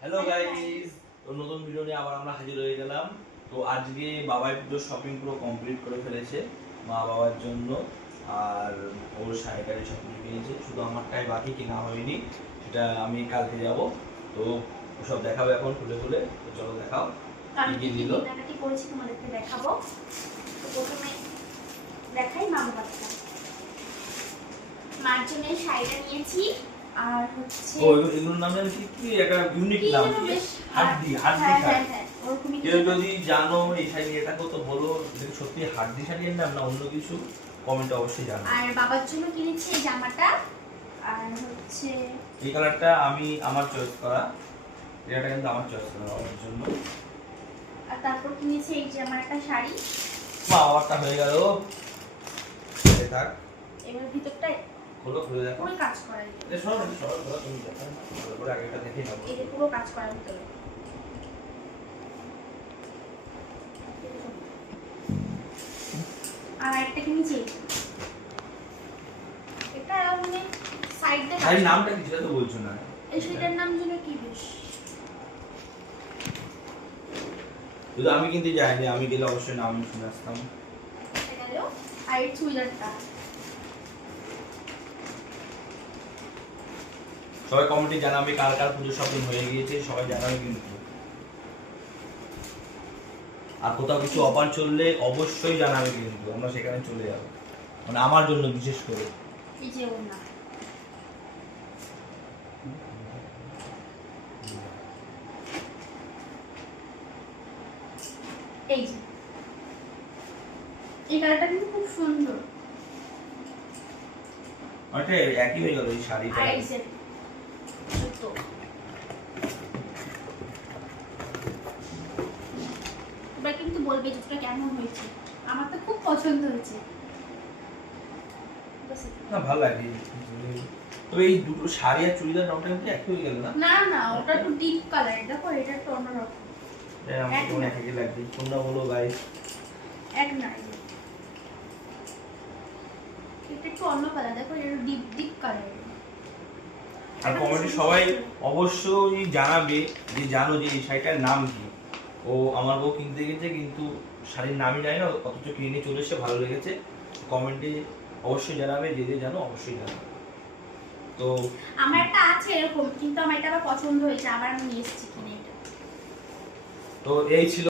Hello guys, তো নতুন video নিয়ে আবার আমরা হাজির হয়ে গেলাম। তো আজকে বাবাই পুজোর শপিং পুরো কমপ্লিট করে ফেলেছে মা বাবার জন্য। আর ওর শাড়ি সব কিছু কিনেছে, শুধু আমারটাই বাকি কেনা হয়নি, সেটা আমি কালকে যাব। তো ওসব দেখাবো এখন খুলে খুলে। তো চলো দেখাও কি দিল। কেনাকাটি করেছি তোমাদেরকে দেখাবো। তো প্রথমে দেখাই মা বাবারটা। মার জন্য শাড়িটা নিয়েছি। আর হচ্ছে এগুলোর নাম জানি কি একটা ইউনিক নাম, হাড্ডি শাড়ি। কেউ যদি জানো এই শাড়ি এটা কত বলো, সত্যি হাড্ডি শাড়ির নাম না অন্য কিছু, কমেন্টে অবশ্যই জানাও। আর বাবার জন্য কিনেছি এই জামাটা। আর হচ্ছে এই কালারটা আমার চয়েস করা, এটা কিন্তু আমার চয়েস করা বাবার জন্য। আর তারপর কিনেছি এই যে আমার একটা শাড়ি। মা বাবারটা হয়ে গেল। থাক, এবার ভিতরটা খুলে দেখো। পুরো কাজ করা। তুমি দেখো, তারপরে আগেটা দেখে নাও। এই যে পুরো কাজ করা ভিতরে। আর একটা কিনেছি এটা মানে সাইড দিয়ে শাড়ির নামটা কি সেটা তো বলছো না। এই শাড়িটার নাম যেন কি বেশ, যদি আমি কিন্তু যাইনি, আমি গেলে অবশ্যই নাম শুনে আসতাম। আর এই চুড়িদারটা। সবাই কমেন্টে জানাবে কার কার পুজো শপিং হয়ে গিয়েছে, সবাই জানাবে কিন্তু। আর কোথাও কিছু অফার চললে অবশ্যই জানাবে কিন্তু, আমরা সেখানে চলে যাব, মানে আমার জন্য বিশেষ করে। এই যে ওর নাম এই যে এই কালারটা কিন্তু খুব সুন্দর। আচ্ছা, একই হয়ে গেল এই শাড়িটা। আর এই যে জুতো। এবার কিন্তু বলবে জুতোটা কেমন হয়েছে। আমার তো খুব পছন্দ হয়েছে। না ভালো লাগে। তবে এই দুটো শাড়ি আর চুড়িদার রংটা কিন্তু একই হয়ে গেল না? না না, ওটা একটু ডিপ কালার, দেখো এটা একটু অন্যরকম। আমার কেমন একই লাগবে, তোমরা বলো গাইস। এক না, এটা একটু অন্য কালার, দেখো এটা একটু ডিপ ডিপ কালার। আর কমেন্টে সবাই অবশ্যই জানাবে যে জানো যে এই শাড়িটার নাম কি। ও আমার বউ কিনতে গেছে কিন্তু শাড়ির নামই জানি না, অথচ কিনে নিয়ে চলে এসে ভালো লেগেছে। কমেন্টে অবশ্যই জানাবে, যে যে জানো অবশ্যই জানাবে। তো আমার একটা আছে এরকম, কিন্তু আমার এটা আবার পছন্দ হয়েছে, আবার আমি নিয়ে এসেছি কিনে এটা। তো এই ছিল